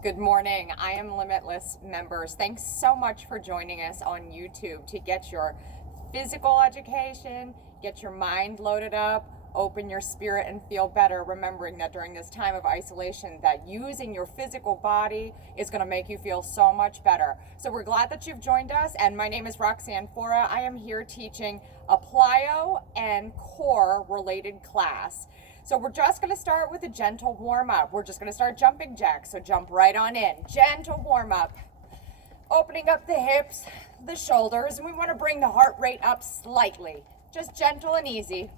Good morning. I am Limitless members. Thanks so much for joining us on YouTube to get your physical education, get your mind loaded up, open your spirit and feel better, remembering that during this time of isolation that using your physical body is going to make you feel so much better. So we're glad that you've joined us, and my name is Roxanne Foura. I am here teaching a plyo and core related class. So we're just going to start with a gentle warm-up. We're just going to start jumping jacks, so jump right on in. Gentle warm-up. Opening up the hips, the shoulders, and we want to bring the heart rate up slightly. Just gentle and easy.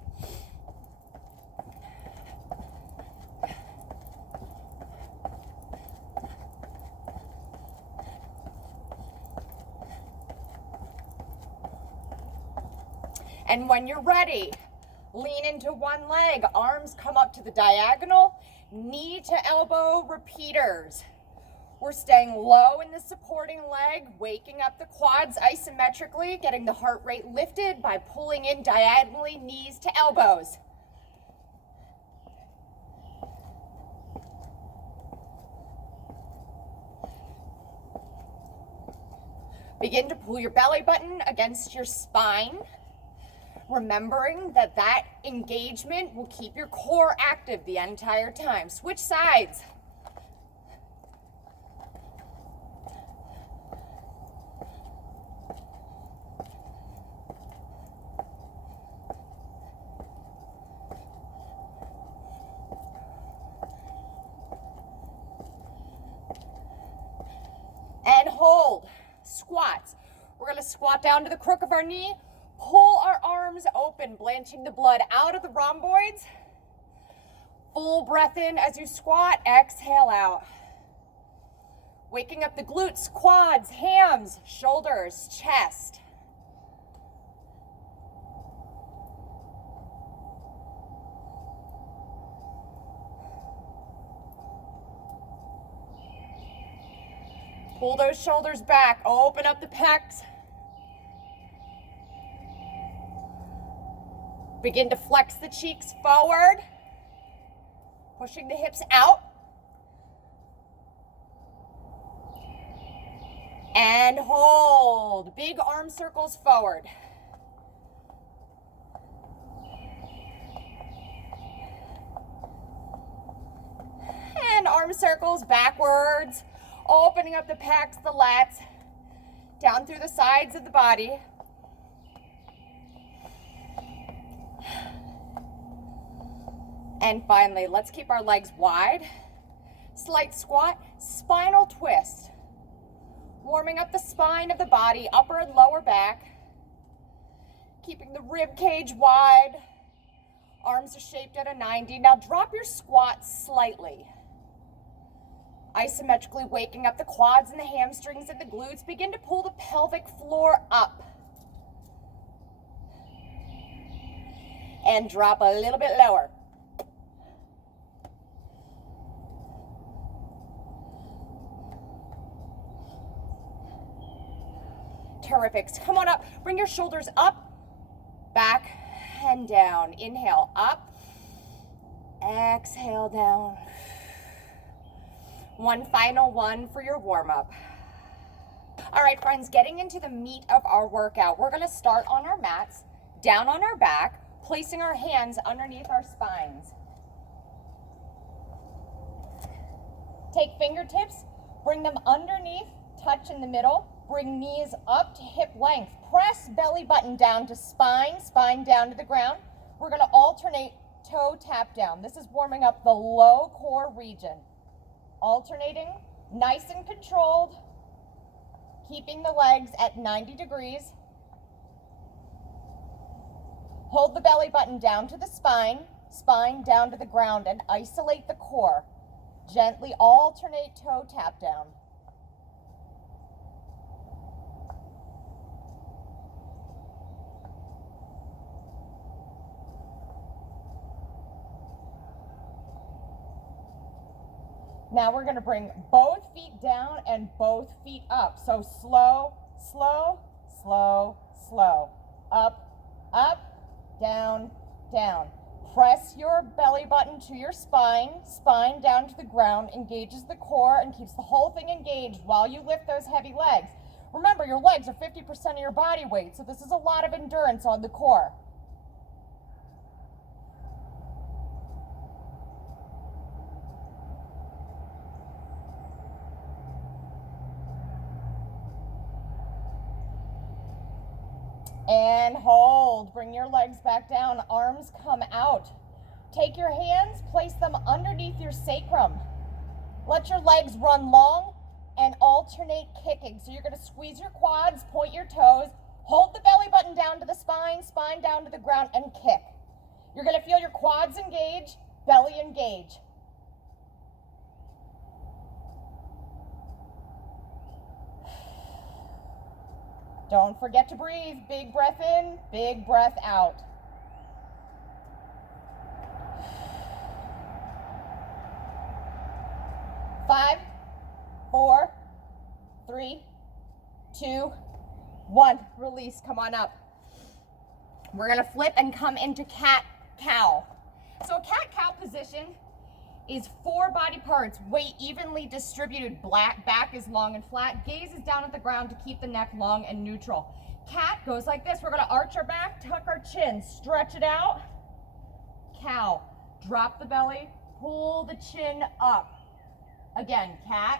And when you're ready, lean into one leg, arms come up to the diagonal, knee to elbow repeaters. We're staying low in the supporting leg, waking up the quads isometrically, getting the heart rate lifted by pulling in diagonally, knees to elbows. Begin to pull your belly button against your spine, remembering that that engagement will keep your core active the entire time. Switch sides. And hold. Squats. We're going to squat down to the crook of our knee. Pull our arms open, blanching the blood out of the rhomboids. Full breath in as you squat, exhale out. Waking up the glutes, quads, hams, shoulders, chest. Pull those shoulders back, open up the pecs. Begin to flex the cheeks forward, pushing the hips out. And hold. Big arm circles forward. And arm circles backwards, opening up the pecs, the lats, down through the sides of the body. And finally, let's keep our legs wide. Slight squat, spinal twist. Warming up the spine of the body, upper and lower back. Keeping the rib cage wide. Arms are shaped at a 90. Now drop your squat slightly. Isometrically waking up the quads and the hamstrings and the glutes. Begin to pull the pelvic floor up. And drop a little bit lower. Terrific. Come on up. Bring your shoulders up, back, and down. Inhale, up. Exhale, down. One final one for your warm-up. All right, friends, getting into the meat of our workout. We're going to start on our mats, down on our back, placing our hands underneath our spines. Take fingertips, bring them underneath, touch in the middle. Bring knees up to hip length. Press belly button down to spine, spine down to the ground. We're going to alternate toe tap down. This is warming up the low core region. Alternating, nice and controlled, keeping the legs at 90 degrees. Hold the belly button down to the spine, spine down to the ground, and isolate the core. Gently alternate toe tap down. Now we're going to bring both feet down and both feet up. So slow, slow, slow, slow. Up, up, down, down. Press your belly button to your spine, spine down to the ground, engages the core and keeps the whole thing engaged while you lift those heavy legs. Remember, your legs are 50% of your body weight, so this is a lot of endurance on the core. And hold. Bring your legs back down. Arms come out. Take your hands, place them underneath your sacrum. Let your legs run long and alternate kicking. So you're going to squeeze your quads, point your toes, hold the belly button down to the spine, spine down to the ground, and kick. You're going to feel your quads engage, belly engage. Don't forget to breathe. Big breath in, big breath out. Five, 4, 3, 2, 1. Release. Come on up. We're going to flip and come into cat-cow. So a cat-cow position is 4 body parts, weight evenly distributed. Back is long and flat. Gaze is down at the ground to keep the neck long and neutral. Cat goes like this. We're going to arch our back, tuck our chin, stretch it out. Cow. Drop the belly, pull the chin up. Again, cat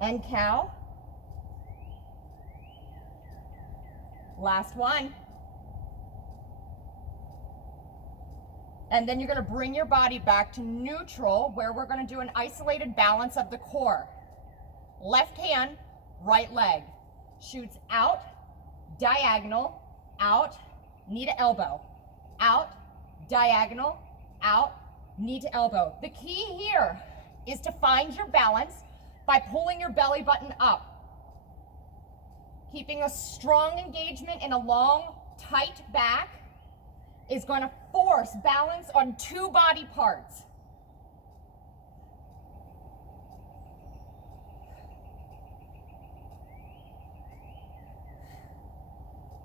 and cow. Last one. And then you're going to bring your body back to neutral, where we're going to do an isolated balance of the core. Left hand, right leg. Shoots out, diagonal, out, knee to elbow. Out, diagonal, out, knee to elbow. The key here is to find your balance by pulling your belly button up. Keeping a strong engagement in a long, tight back is going to force balance on 2 body parts.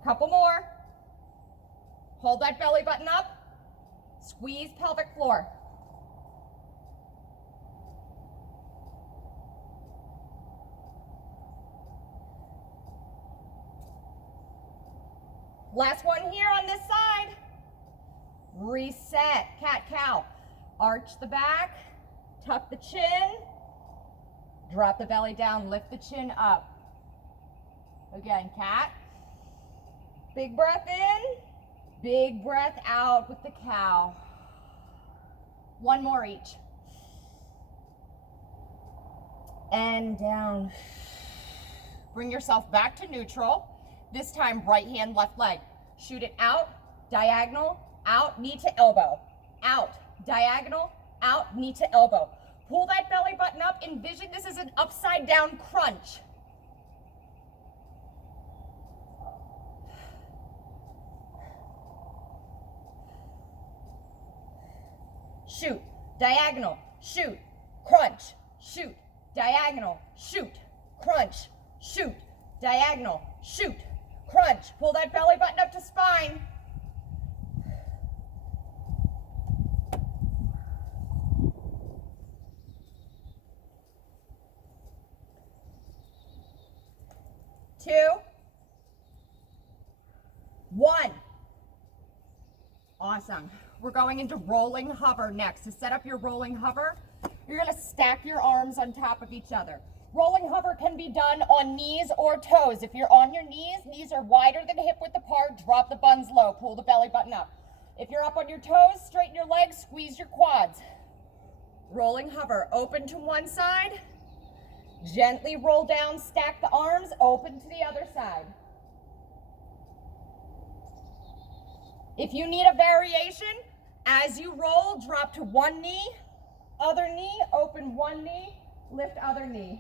Couple more. Hold that belly button up. Squeeze pelvic floor. Last one here on this side. Reset, cat-cow. Arch the back, tuck the chin, drop the belly down, lift the chin up. Again, cat. Big breath in, big breath out with the cow. One more each. And down. Bring yourself back to neutral. This time, right hand, left leg. Shoot it out, diagonal, out, knee to elbow. Out, diagonal, out, knee to elbow. Pull that belly button up. Envision this as an upside down crunch. Shoot, diagonal, shoot, crunch, shoot, diagonal, shoot, crunch, shoot, diagonal, shoot, crunch. Pull that belly button up to spine. Two, one. Awesome. We're going into rolling hover next. To set up your rolling hover, you're going to stack your arms on top of each other. Rolling hover can be done on knees or toes. If you're on your knees, knees are wider than hip width apart, drop the buns low, pull the belly button up. If you're up on your toes, straighten your legs, squeeze your quads. Rolling hover, open to one side, gently roll down, stack the arms, open to the other side. If you need a variation, as you roll, drop to one knee, other knee, open one knee, lift other knee.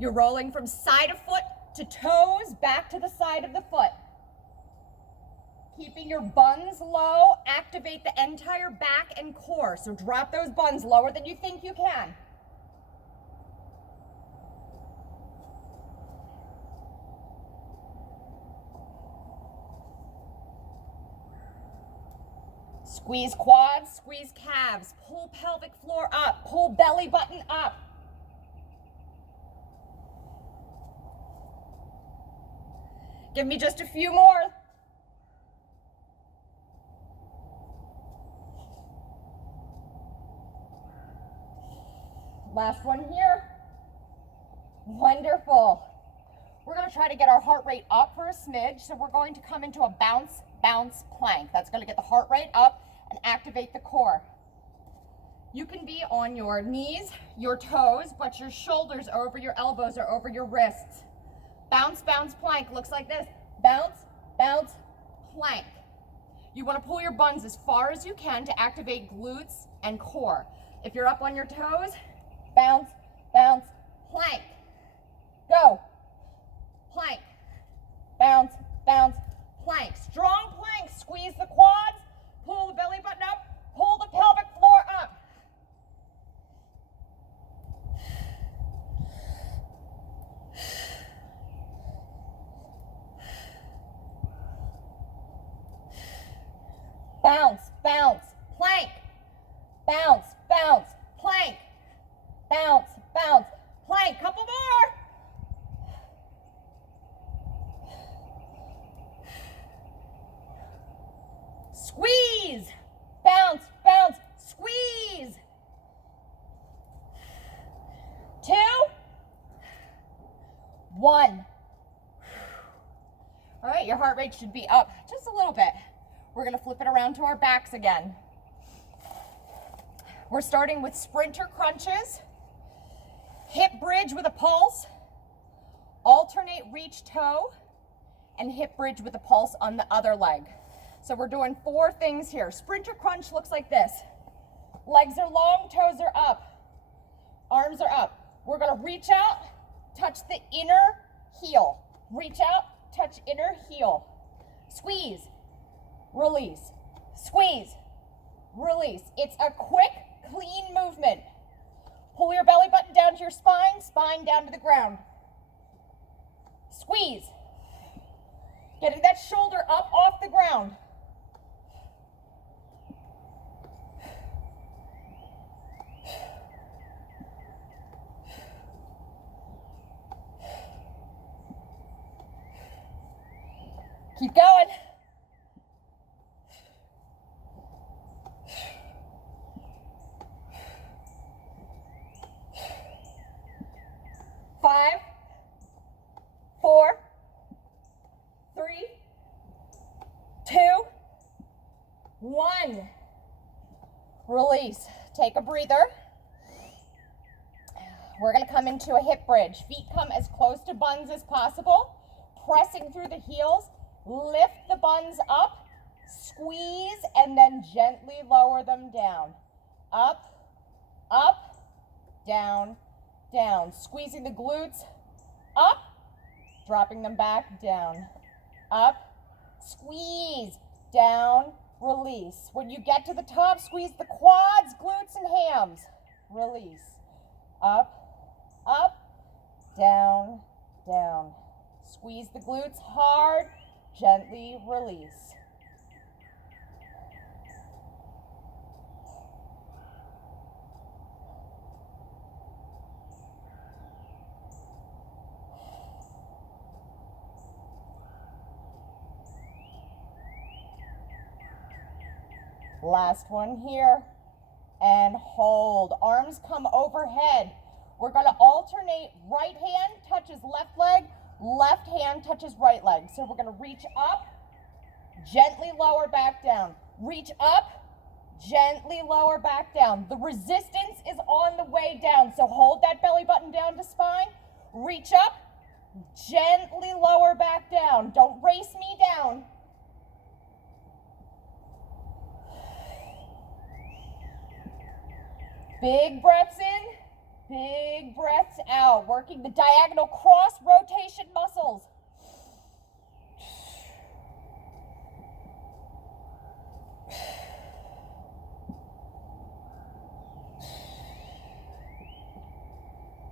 You're rolling from side of foot to toes, back to the side of the foot. Keeping your buns low, activate the entire back and core. So drop those buns lower than you think you can. Squeeze quads, squeeze calves, pull pelvic floor up, pull belly button up. Give me just a few more. Last one here. Wonderful. We're going to try to get our heart rate up for a smidge. So we're going to come into a bounce, bounce plank. That's going to get the heart rate up and activate the core. You can be on your knees, your toes, but your shoulders are over your elbows or over your wrists. Bounce, bounce plank looks like this. Bounce, bounce, plank. You want to pull your buns as far as you can to activate glutes and core. If you're up on your toes, bounce, bounce, plank. Go. Plank. Bounce, bounce, plank. Strong plank. Squeeze the quads. Pull the belly button up. Pull the pelvic floor up. Bounce, bounce, plank. Bounce, bounce, plank. Bounce, bounce, plank. Couple more. Squeeze. Bounce, bounce, squeeze. 2, 1. All right, your heart rate should be up just a little bit. We're going to flip it around to our backs again. We're starting with sprinter crunches, hip bridge with a pulse, alternate reach toe, and hip bridge with a pulse on the other leg. So we're doing 4 things here. Sprinter crunch looks like this. Legs are long, toes are up, arms are up. We're going to reach out, touch the inner heel. Reach out, touch inner heel. Squeeze, release, squeeze, release. It's a quick, clean movement. Pull your belly button down to your spine, spine down to the ground. Squeeze. Getting that shoulder up off the ground. Keep going. Five, 4, 3, 2, 1. Release. Take a breather. We're going to come into a hip bridge. Feet come as close to buns as possible. Pressing through the heels. Lift the buns up. Squeeze and then gently lower them down. Up, up, down, down. Squeezing the glutes. Up. Dropping them back, down, up, squeeze, down, release. When you get to the top, squeeze the quads, glutes, and hams. Release. Up, up, down, down. Squeeze the glutes hard, gently release. Last one here, and hold. Arms come overhead. We're going to alternate. Right hand touches left leg, left hand touches right leg. So we're going to reach up, gently lower back down. Reach up, gently lower back down. The resistance is on the way down, so hold that belly button down to spine. Reach up, gently lower back down. Don't race me down. Big breaths in, big breaths out. Working the diagonal cross rotation muscles.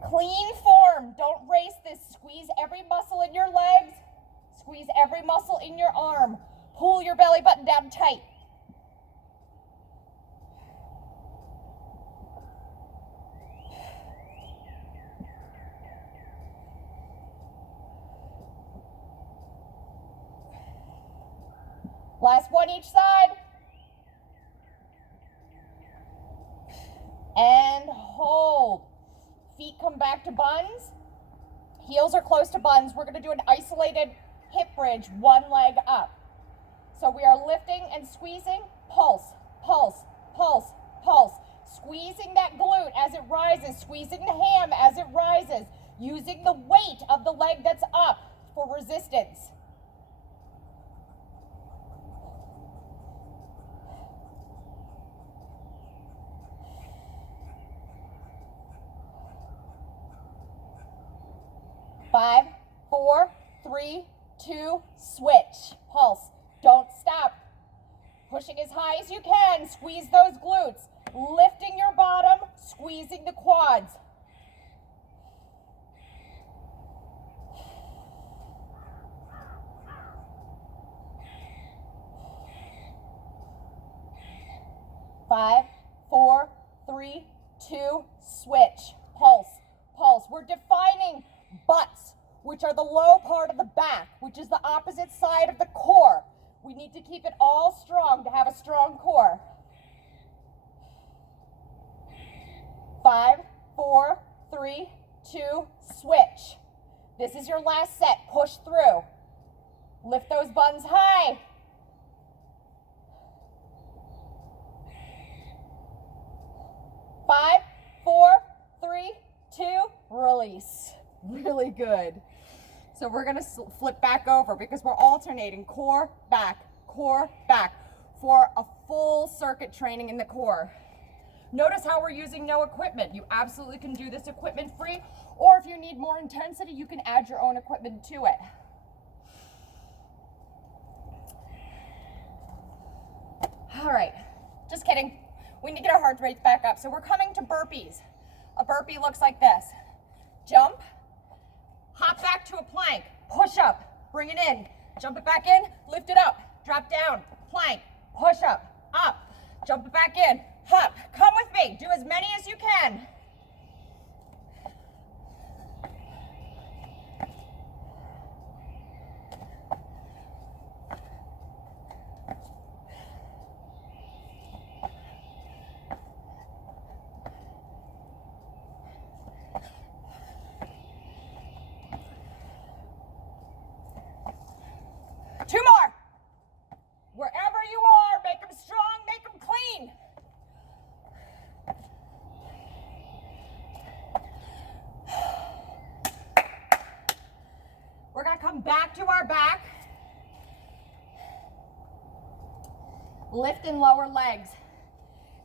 Clean form. Don't race this. Squeeze every muscle in your legs. Squeeze every muscle in your arm. Pull your belly button down tight. Last one each side. And hold. Feet come back to buns. Heels are close to buns. We're going to do an isolated hip bridge, one leg up. So we are lifting and squeezing, pulse, pulse, pulse, pulse. Squeezing that glute as it rises, squeezing the ham as it rises, using the weight of the leg that's up for resistance. Five, four, three, two, switch. Pulse. Don't stop. Pushing as high as you can. Squeeze those glutes. Lifting your bottom, squeezing the quads. Five, four, three, two, switch. Pulse, pulse. We're defining butts, which are the low part of the back, which is the opposite side of the core. We need to keep it all strong to have a strong core. 5, 4, 3, 2, switch. This is your last set. Push through. Lift those buns high. Five, four, three, two, release. Really good. So we're going to flip back over because we're alternating core, back for a full circuit training in the core. Notice how we're using no equipment. You absolutely can do this equipment free, or if you need more intensity, you can add your own equipment to it. All right, just kidding. We need to get our heart rate back up. So we're coming to burpees. A burpee looks like this. Jump, hop back to a plank, push up, bring it in, jump it back in, lift it up, drop down, plank, push up, jump it back in, hop. Come with me, do as many as you can. Two more. Wherever you are, make them strong, make them clean. We're going to come back to our back. Lift and lower legs.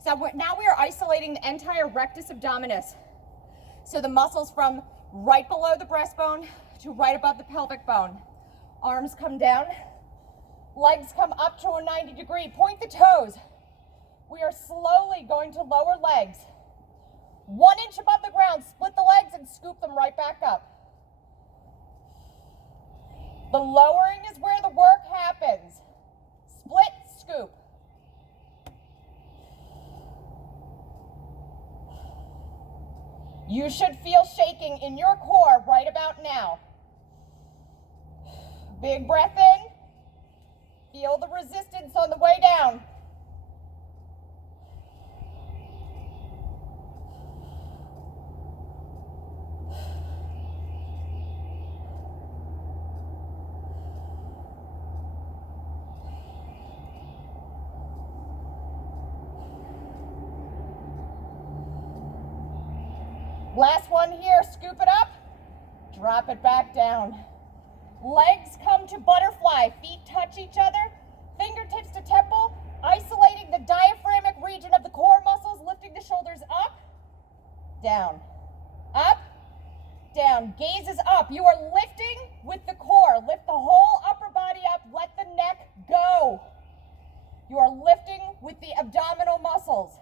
So now we are isolating the entire rectus abdominis. So the muscles from right below the breastbone to right above the pelvic bone. Arms come down. Legs come up to a 90 degree. Point the toes. We are slowly going to lower legs. 1 inch above the ground. Split the legs and scoop them right back up. The lowering is where the work happens. Split, scoop. You should feel shaking in your core right about now. Big breath in. Feel the resistance on the way down. Last one here, scoop it up, drop it back down. Legs come to butterfly, feet touch each other, fingertips to temple, isolating the diaphragmic region of the core muscles, lifting the shoulders up, down, gaze is up. You are lifting with the core. Lift the whole upper body up, let the neck go. You are lifting with the abdominal muscles.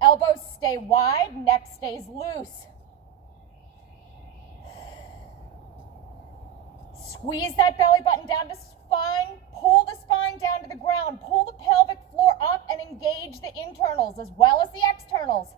Elbows stay wide, neck stays loose. Squeeze that belly button down to spine, pull the spine down to the ground, pull the pelvic floor up and engage the internals as well as the externals.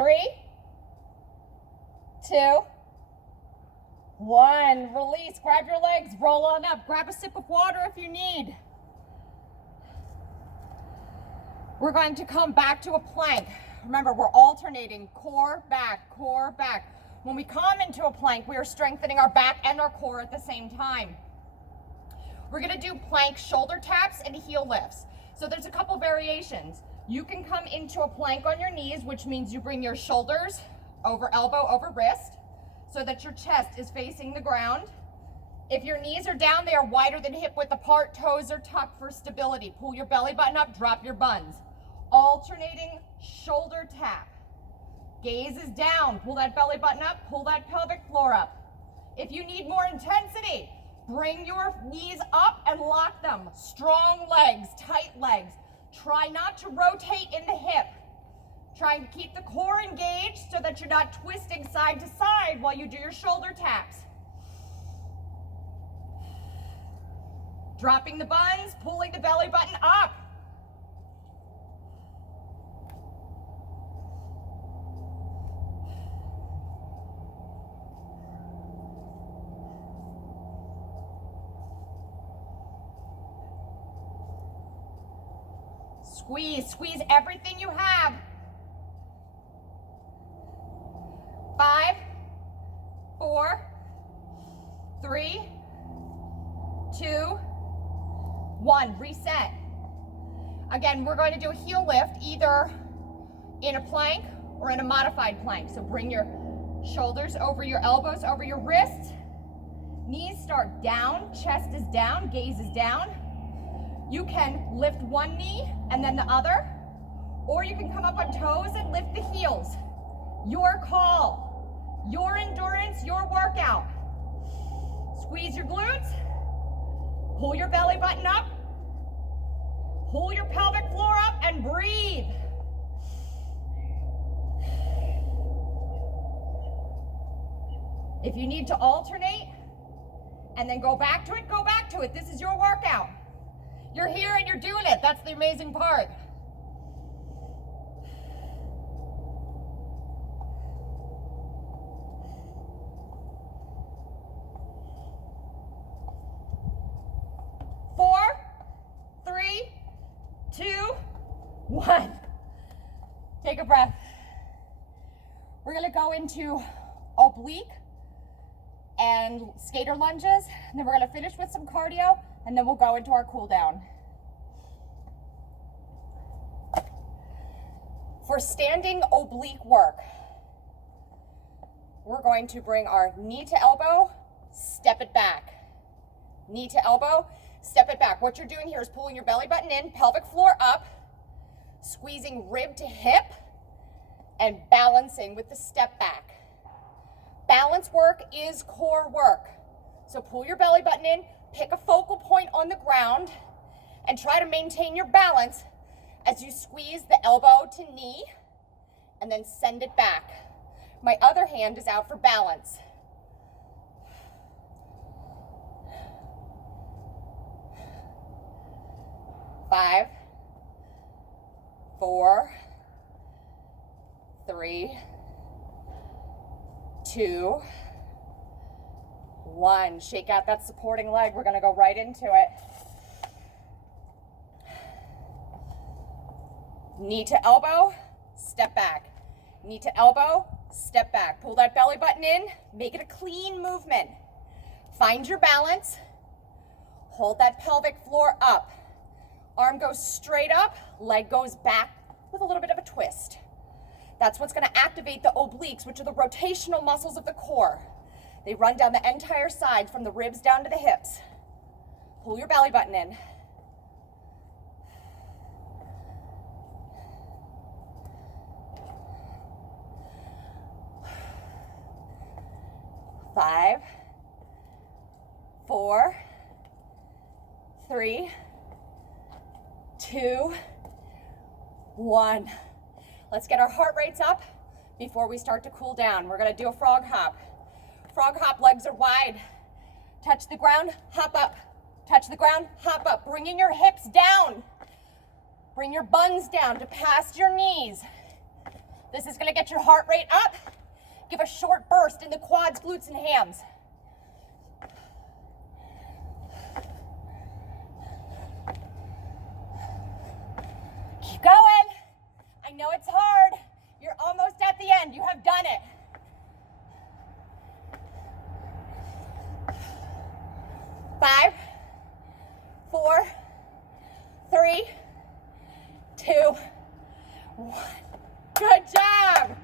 3, 2, 1. Release, grab your legs, roll on up, grab a sip of water if you need. We're going to come back to a plank. Remember, we're alternating core, back, core, back. When we come into a plank, we are strengthening our back and our core at the same time. We're gonna do plank shoulder taps and heel lifts. So there's a couple variations. You can come into a plank on your knees, which means you bring your shoulders over elbow, over wrist, so that your chest is facing the ground. If your knees are down, they are wider than hip width apart, toes are tucked for stability. Pull your belly button up, drop your buns. Alternating shoulder tap. Gaze is down, pull that belly button up, pull that pelvic floor up. If you need more intensity, bring your knees up and lock them. Strong legs, tight legs. Try not to rotate in the hip. Trying to keep the core engaged so that you're not twisting side to side while you do your shoulder taps. Dropping the buns, pulling the belly button up. Squeeze everything you have. 5, 4, 3, 2, 1. Reset. Again, we're going to do a heel lift either in a plank or in a modified plank. So bring your shoulders over your elbows, over your wrists. Knees start down, chest is down, gaze is down. You can lift one knee and then the other, or you can come up on toes and lift the heels. Your call, your endurance, your workout. Squeeze your glutes, pull your belly button up, pull your pelvic floor up and breathe. If you need to alternate and then go back to it, go back to it. This is your workout. You're here and you're doing it. That's the amazing part. Four, 3, 2, 1. Take a breath. We're gonna go into oblique and skater lunges, and then we're gonna finish with some cardio, and then we'll go into our cool down. For standing oblique work, we're going to bring our knee to elbow, step it back. Knee to elbow, step it back. What you're doing here is pulling your belly button in, pelvic floor up, squeezing rib to hip, and balancing with the step back. Balance work is core work. So pull your belly button in, pick a focal point on the ground, and try to maintain your balance as you squeeze the elbow to knee, and then send it back. My other hand is out for balance. 5, 4, 3, 2, 1. Shake out that supporting leg. We're gonna go right into it. Knee to elbow, step back. Knee to elbow, step back. Pull that belly button in, make it a clean movement. Find your balance, hold that pelvic floor up. Arm goes straight up, leg goes back with a little bit of a twist. That's what's gonna activate the obliques, which are the rotational muscles of the core. They run down the entire side from the ribs down to the hips. Pull your belly button in. 5, 4, 3, 2, 1. Let's get our heart rates up before we start to cool down. We're gonna do a frog hop. Frog hop, legs are wide. Touch the ground, hop up. Touch the ground, hop up. Bringing your hips down. Bring your buns down to past your knees. This is gonna get your heart rate up. Give a short burst in the quads, glutes, and hams. Keep going. I know it's hard. You're almost at the end. You have done it. 5, 4, 3, 2, 1. Good job.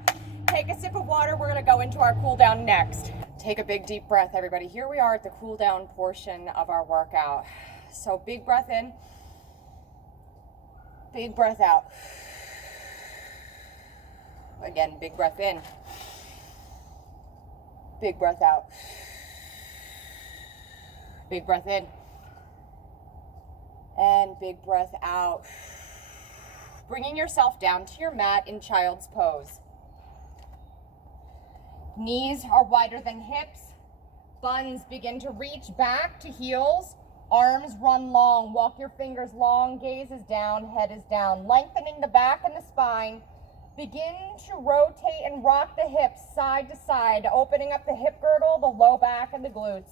Take a sip of water. We're going to go into our cool down next. Take a big deep breath, everybody. Here we are at the cool down portion of our workout. So big breath in, big breath out. Again, big breath in, big breath out. Big breath in and big breath out. Bringing yourself down to your mat in child's pose. Knees are wider than hips. Buns begin to reach back to heels. Arms run long. Walk your fingers long. Gaze is down, head is down. Lengthening the back and the spine. Begin to rotate and rock the hips side to side, opening up the hip girdle, the low back, and the glutes.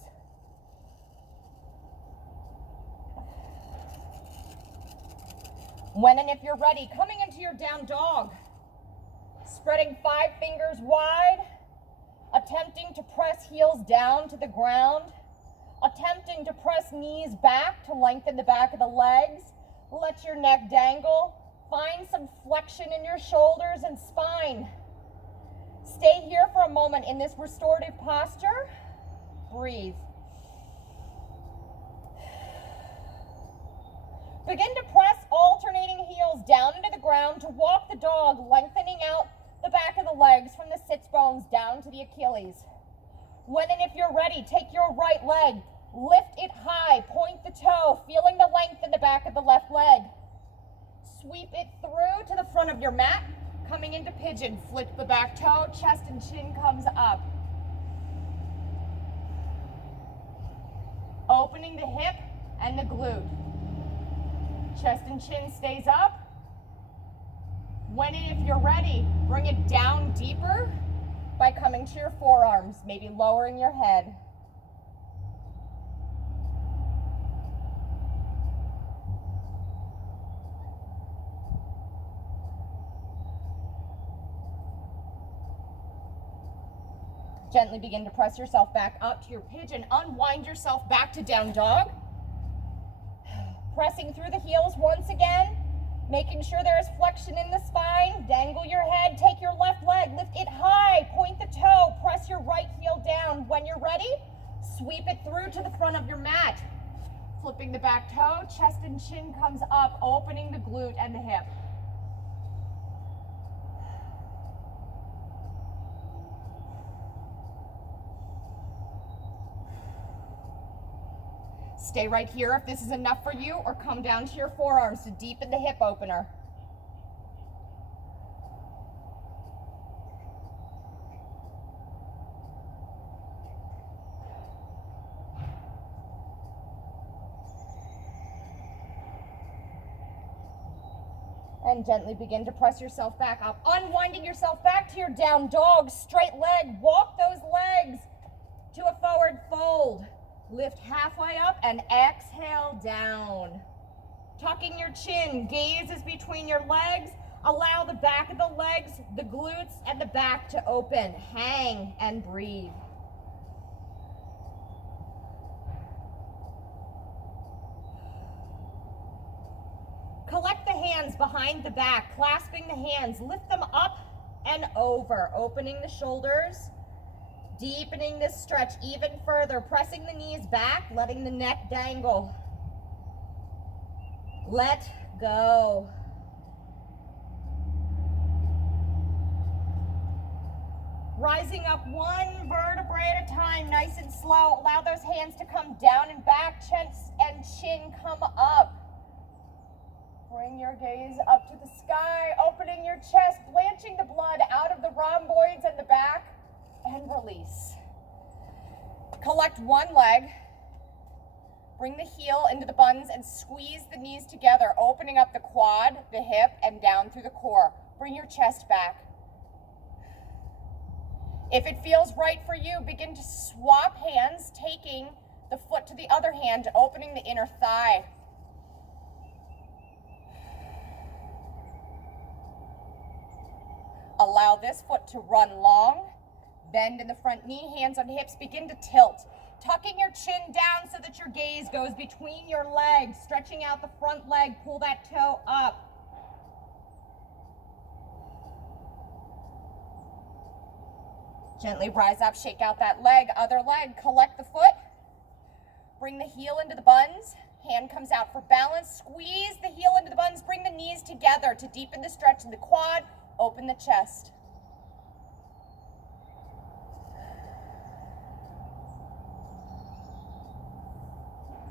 When and if you're ready, coming into your down dog. Spreading 5 fingers wide, attempting to press heels down to the ground, attempting to press knees back to lengthen the back of the legs. Let your neck dangle. Find some flexion in your shoulders and spine. Stay here for a moment in this restorative posture. Breathe. Begin to press alternating heels down into the ground to walk the dog, lengthening out the back of the legs from the sits bones down to the Achilles. When and if you're ready, take your right leg, lift it high, point the toe, feeling the length in the back of the left leg. Sweep it through to the front of your mat, coming into pigeon. Flip the back toe, chest and chin comes up. Opening the hip and the glute. Chest and chin stays up. When and if you're ready, bring it down deeper by coming to your forearms, maybe lowering your head. Gently begin to press yourself back up to your pigeon. Unwind yourself back to down dog. Pressing through the heels once again, making sure there is flexion in the spine. Dangle your head, take your left leg, lift it high, point the toe, press your right heel down. When you're ready, sweep it through to the front of your mat. Flipping the back toe, chest and chin comes up, opening the glute and the hip. Stay right here if this is enough for you, or come down to your forearms to deepen the hip opener. And gently begin to press yourself back up, unwinding yourself back to your down dog, straight leg. Walk those legs to a forward fold. Lift halfway up and exhale down. Tucking your chin, gaze is between your legs. Allow the back of the legs, the glutes, and the back to open. Hang and breathe. Collect the hands behind the back, clasping the hands. Lift them up and over, opening the shoulders. Deepening this stretch even further, pressing the knees back, letting the neck dangle. Let go. Rising up one vertebrae at a time, nice and slow. Allow those hands to come down and back, chest and chin come up. Bring your gaze up to the sky, opening your chest, blanching the blood out of the rhomboids and the back. And release. Collect one leg. Bring the heel into the buns and squeeze the knees together, opening up the quad, the hip, and down through the core. Bring your chest back. If it feels right for you, begin to swap hands, taking the foot to the other hand, opening the inner thigh. Allow this foot to run long. Bend in the front knee, hands on hips, begin to tilt. Tucking your chin down so that your gaze goes between your legs, stretching out the front leg, pull that toe up. Gently rise up, shake out that leg, other leg, collect the foot. Bring the heel into the buns, hand comes out for balance, squeeze the heel into the buns, bring the knees together to deepen the stretch in the quad, open the chest.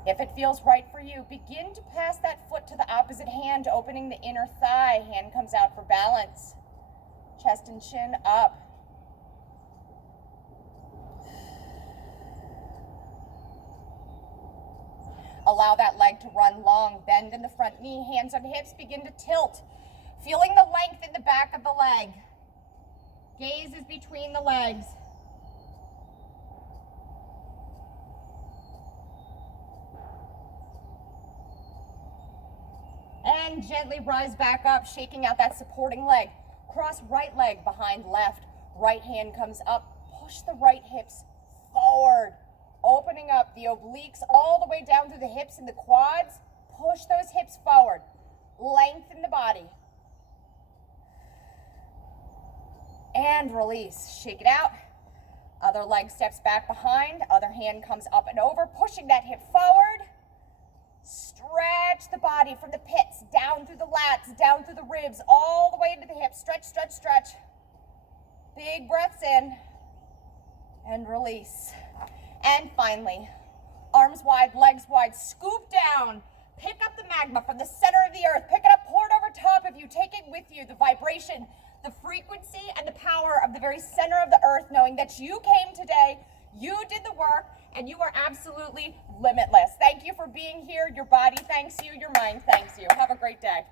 If it feels right for you, begin to pass that foot to the opposite hand, opening the inner thigh, hand comes out for balance, chest and chin up. Allow that leg to run long, bend in the front knee, hands on hips, begin to tilt. Feeling the length in the back of the leg. Gaze is between the legs. And gently rise back up, shaking out that supporting leg. Cross right leg behind left. Right hand comes up. Push the right hips forward. Opening up the obliques all the way down through the hips and the quads. Push those hips forward. Lengthen the body. And release. Shake it out. Other leg steps back behind. Other hand comes up and over, pushing that hip forward. Stretch the body from the pits, down through the lats, down through the ribs, all the way into the hips. Stretch, stretch, stretch. Big breaths in. And release. And finally, arms wide, legs wide, scoop down. Pick up the magma from the center of the earth. Pick it up, pour it over top of you. Take it with you, the vibration, the frequency, and the power of the very center of the earth, knowing that you came today, you did the work, and you are absolutely limitless. Thank you for being here. Your body thanks you. Your mind thanks you. Have a great day.